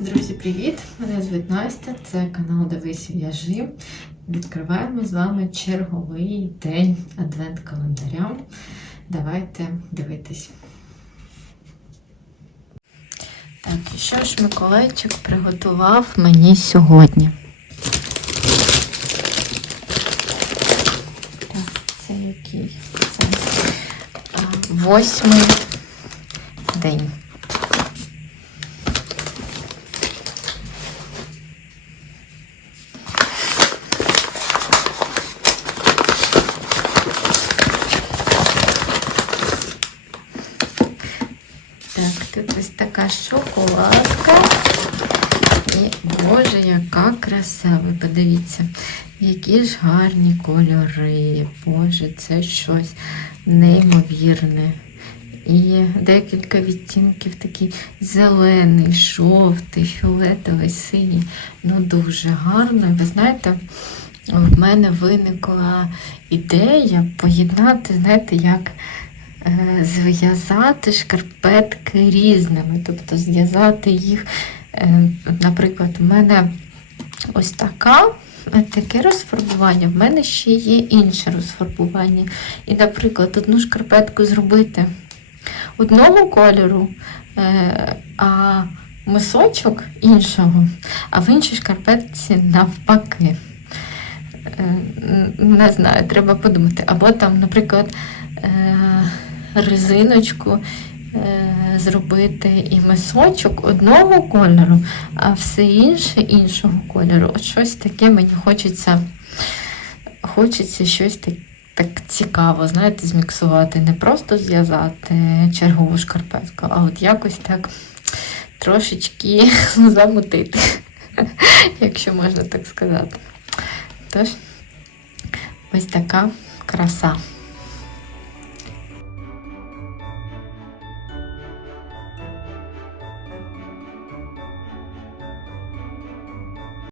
Друзі, привіт! Мене звуть Настя, це канал Дивись В'яжи. Відкриваємо з вами черговий день адвент-календаря. Давайте дивитись. Так, і що ж Миколайчик приготував мені сьогодні? Так, це який? Це восьмий день. Так, тут ось така шоколадка. І, Боже, яка краса! Ви подивіться, які ж гарні кольори. Боже, це щось неймовірне. І декілька відтінків такий зелений, жовтий, фіолетовий, синій. Ну, дуже гарно. І ви знаєте, в мене виникла ідея поєднати, знаєте, як зв'язати шкарпетки різними, тобто зв'язати їх, е, наприклад, в мене ось така. е, Таке розфарбування, в мене ще є інше розфарбування. І, наприклад, одну шкарпетку зробити одного кольору, е, а мисочок іншого, а в іншій шкарпетці навпаки. Е, Не знаю, треба подумати. Або там, наприклад, е, резиночку е, зробити і мисочок одного кольору, а все інше іншого кольору. От щось таке мені хочеться, хочеться щось так, так цікаво, знаєте, зміксувати. Не просто зв'язати чергову шкарпетку, а от якось так трошечки замутити, якщо можна так сказати. Тож, ось така краса.